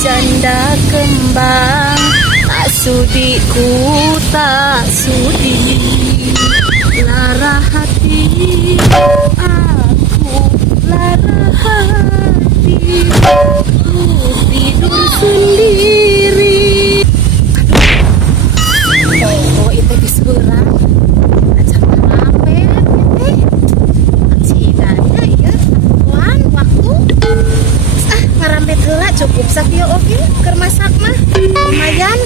Janda kembang tak sudi ku tak sudi lara hati aku lara hati ku tidur sendiri. Oh itu diseberang aja ngapain sidanya ya wan waktu ngarampe heula cukup sakieu oge keur masak mah lumayan.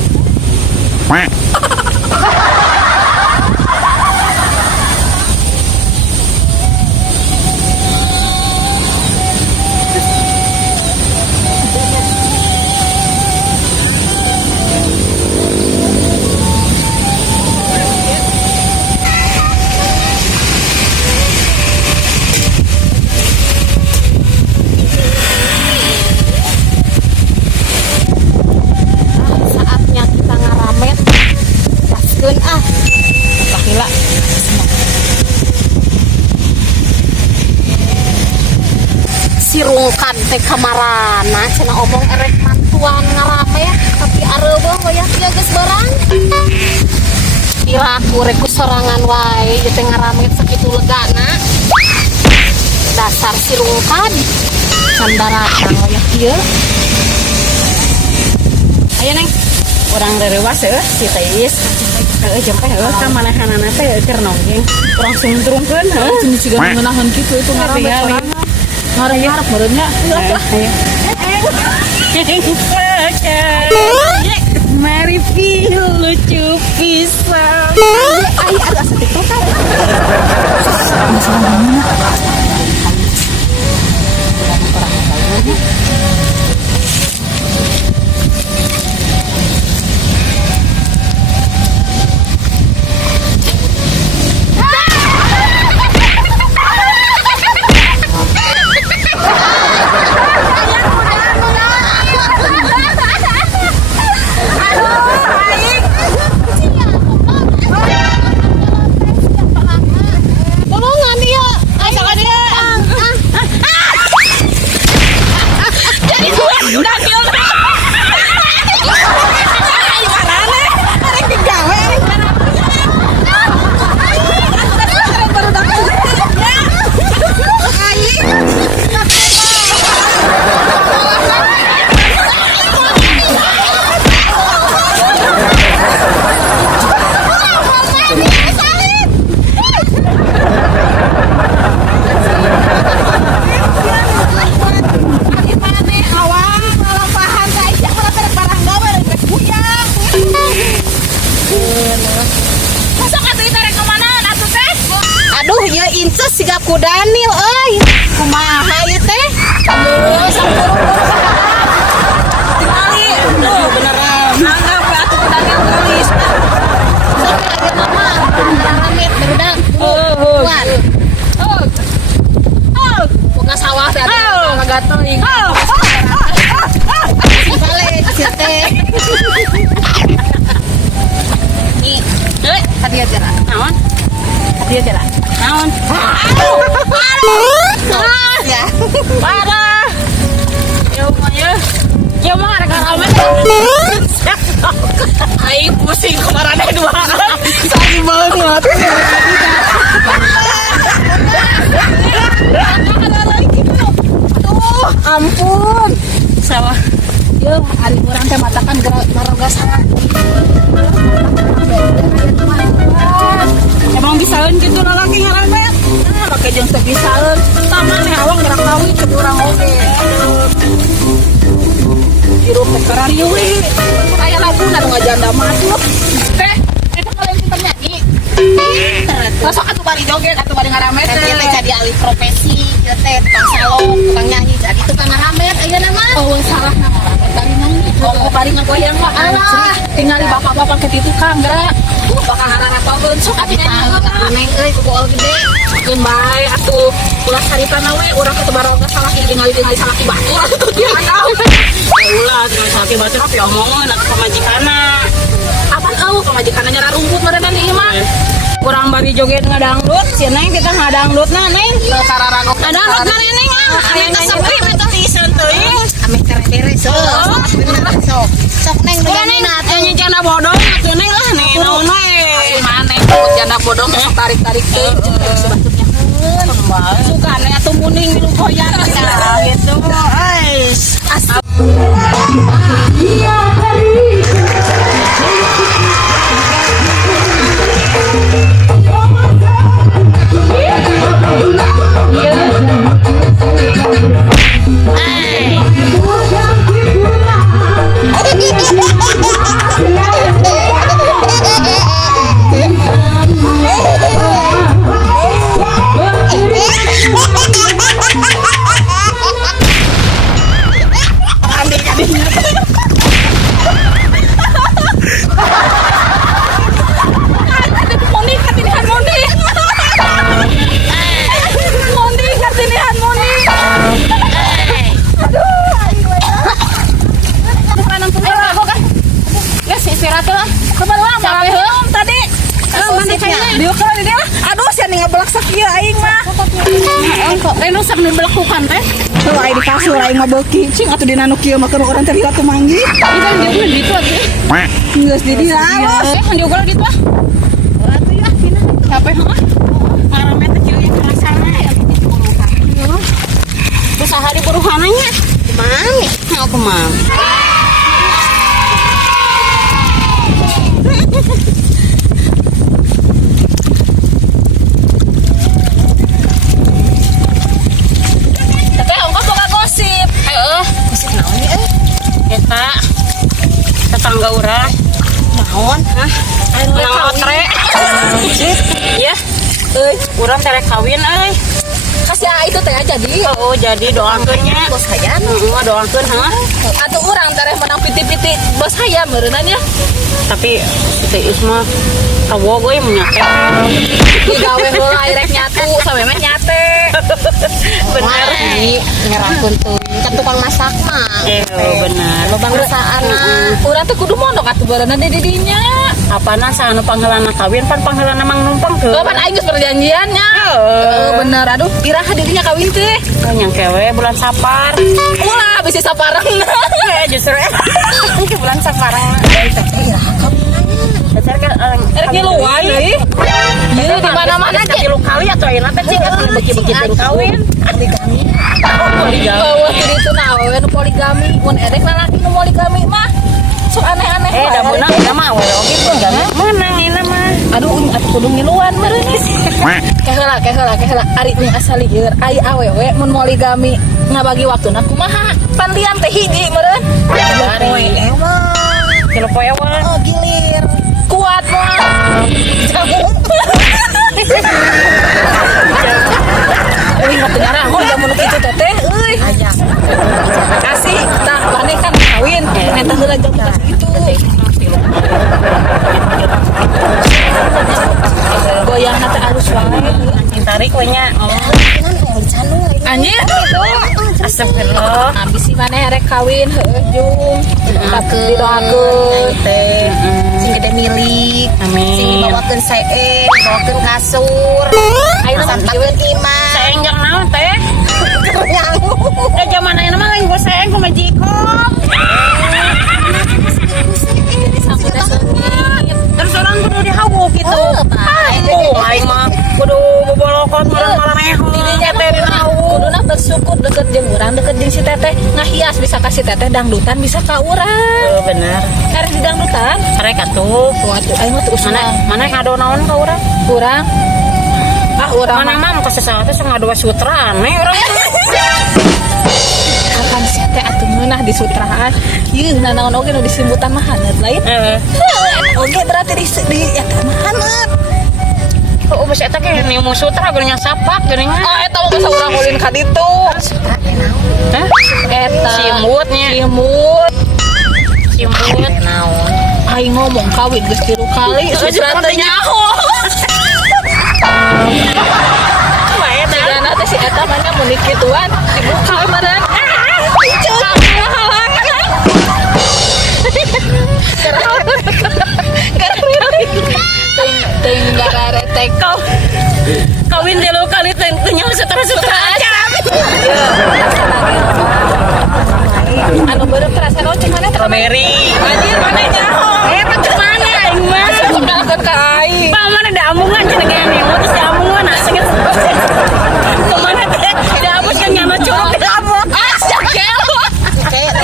Sirungkan teh kamarana cenah omong erek mantuan ngarame tapi areueuh wayah dia geus barang kira aku rek sorangan wae ieu teh ngarame sakitu legana dasar sirungkan can daratang wayah ieu. Ayo neng urang rerewas si Teis jempeh ka manahanana teh keur nonggeng urang sungtrungkeun cenah siga ngeunaheun kitu itu ngarame ngarep-ngarep merenya. Mari feel lucu pisang. Ay ada setik total. Siga ku Daniel euy kumaha ieu teh tinggali beneran anggap we atuh ku Daniel gelis sampai aja mama ramet berudak kuat buka sawah teh agak teuing sale sia teh nih euy tadi aja naon tadi aja naon ya parah ya mah ada karamen aing pusing kemarin dua sakit banget ampun sawah ya hari urang teh matakan garoga sangat. Emang bisaeun gitu lalaki ngaramet. Nah, make jeung teu bisaeun. Taman nih awang gerak kawi ke urang oge. Hirup pekeran yui. Kayak lagu nu ngajanda masuk. Teh, eta kalau kita nyanyi. Masuk atuh bari joget, atuh bari ngaramet. Teh jadi alih profesi, ieu teh tukang salon, tukang nyanyi, jadi tukang ngaramet ayeuna mah. Oh, salah nama. Bari nyanyi. Oh, bari ngagoyang mah. Alah, tinggali bapak-bapak ke titu Kang gerak. Bakal hararapakeun sok atuh nyanyi. Neng euy kukuol gede. Keun bae atuh ulah carita we urang keur baroga salah ningali salah ki batur atuh dia anaw. Ulah dengan sakit batur tapi omongan atau pemajikanna. Apaan eueuh pamajikanna nyara rumput meureun ieu mah. Kurang bari joget ngadangdut, si Neng kita ngadangdutna Neng. Kararagok Ngadangdut mana Neng? Aya teh sepi mah teuing teuing. Ame beres sok. Bener sok. Sok neng Neng atuh nyana bodong atuh Neng lah Neng naon we. mana janda bodong sok tarik-tarik teuing si baturnya. Suka nih atuh muning milu goyang Gitu guys. Aduh, saya nih ngebelak sakieu aing mah. Reno sak nu belakukan teh. Tuh aing di kasur aing mah beuki. Cing atuh dina nu kieu mah keur urang teh atuh manggi. Ikan dia di itu atuh. Geus di dieu awas. Kan juga di itu ah. atuh ya kina. Capek mah. Ngaramet teh cieu rasana ya. Terus sehari buruhananya. Mang. Aku mah. Teteh ongkos boga gosip. Kusik naon ieu? Eta tetangga urang. Naon? Hah? Nang otre. Ya. Euy, urang terek kawin euy. Kasih itu teh jadi. Oh, jadi doakeun nya. Bos hayam. Heeh, doakeun ha. Atuh urang teh menang piti-piti bos hayam meureunna nya. Tapi teh Isma kawo gue menyake. Digawe heula airek nyatu sampe mah nyate. Bener. Ngerakeun tuh. Kan tukang masak mah. Bener. Lo bangsaan mah. Urang teh kudu mondok atuh beureunan di didinya. Apana sanu pangheulana kawin pan pangheulana mang numpang teu. Pan aing geus perjanjiannya. Bener aduh, iraha dirinya kawin teh. Nyangke we bulan Sapar. Ulah bisi saparang. Justru ke bulan Saparang. Dasar kan Erek ngiluan deui. Ieu di mana-mana aja. Kilu kali atau ayeuna teh cing atuh beki-beki teh kawin. Poligami. Eueuh di ditu naon nu poligami, mun erek lalaki nu poligami mah sok aneh-aneh. Da meunang ieu mah we oge poligami. Meunang ieu mah. Aduh, atuh kudu ngiluan meureun. Keheula. Ari nih asal lieur, ai awewe mun poligami ngabagi waktuna kumaha? Pan lian teh hiji meureun. Bari. Kilu poe eueuh. Oh, gilir. Kuat mah. Euy, ngatu ngarahon da mun kitu teh teh, euy. Aja. Kasih, tah maneh kan kawin, eta heula jam kitu. Goyang teh alus wae. Tarik we nya. Anjir gitu. Astagfirullah. Abis si maneh rek kawin heueuh jung. Tapi didoakeun Teh. Sing gede milik. Amin. Sing dibawakeun seeng, dibawakeun kasur. ayeuna Sampakeun imah. Saeng jeung naon teh? Nyangu. Da zaman ayeuna mah lain gua saeng ku majikop. samuda seungit. Terus orang kudu dihawuk gitu. Oh, baik. Aing mah kudu bobolok repot marah-marah Didinya teh kuduna bersyukur deket jeung urang, deket jeung si teteh ngahias bisa kasih teteh dangdutan bisa ka urang. bener Karek di dangdutan. karek atuh Waduh, aing mah teu usah. mana ngado naon ka urang Urang. Ah, urang mana mah ka sesaat teh ngado sutra aneh urang akan si teh atuh meunah di sutraan. Ieu nanaon oge nu disimbutan mah haneut lain. Oge berarti di eta mah haneut. oh bos eta ge nimu sutra geuning sapak geuning Oh, eta mah basa urang ulin ka ditu. hah Eta simutnya simut naon aing ngomong kawin geus 3 kali susah teh nyaho. Karena teh si eta mah mun dikituan dibuka meureun. Ting gararetek kawin 3 kali teh nyaho sutra aja anu beureup terasa naon cek mana strawberry anjir mana nyaho eta cek mana aing mah sudah ka aing mana ada amungan cenah ge nih mau teh amungan asing kemana teh da abus kan nyana curug da abus jakel kayak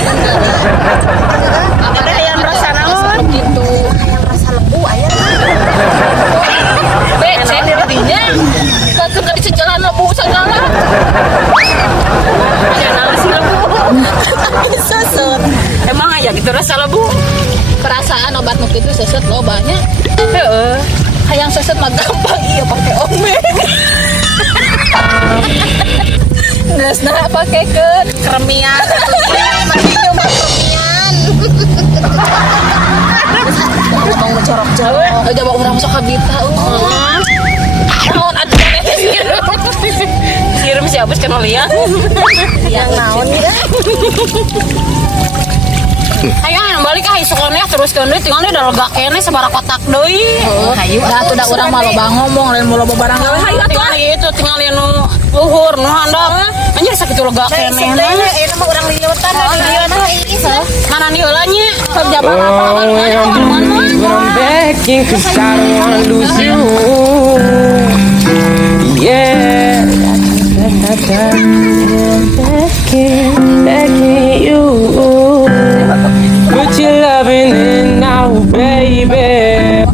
ada yang rasa naon gitu yang rasa lembu aya becek didinya batur ka dicejalan lebu segala aya naon sih lebu sesut emang aya gitu rasa lebu perasaan obat nu kitu sesut lo banyak heeh hayang sesut mah gampang iya pakai omeng geusna pake ke kremian masih nyoba kremian ngomong mencorok-corok coba urang sok kabita naon atuh maneh sirum si abus kenal lihat yang naon ya ayo balik ah isukana teruskeun deui tinggal da lega kene sabaraha kotak deui hayu da atuh da urang mah loba ngomong lain loba barang gawe hayu atuh tinggal itu tinggal nu luhur nu handap anjir sakitu lega kene ini mah orang liutan mana nih heulanya kerja When I'm begging, 'cause I don't wanna lose you. Yeah, begging you. Put your loving in now, baby.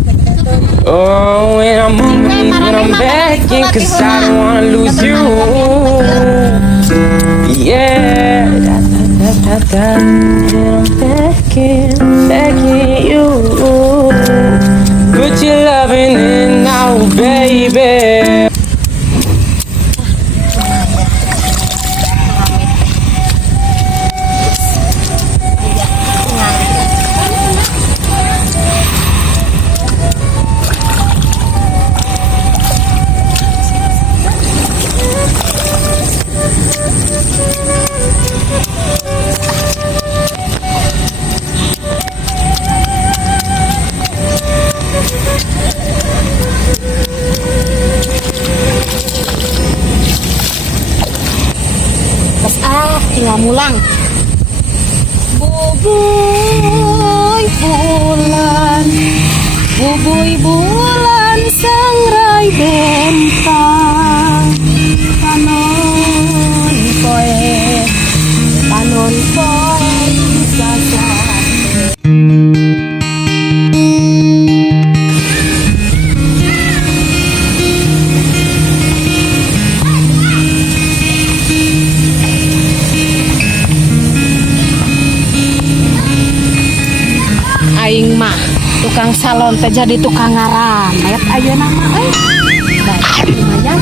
Oh, when I'm begging, 'cause I don't wanna lose you. Yeah, I'm begging you. Put your loving in now, baby. tinggal mulang Bubuy bulan sangrai bentang panon koe sasa aing mah tukang salon teh jadi tukang ngaramet ayeuna mah baik lumayan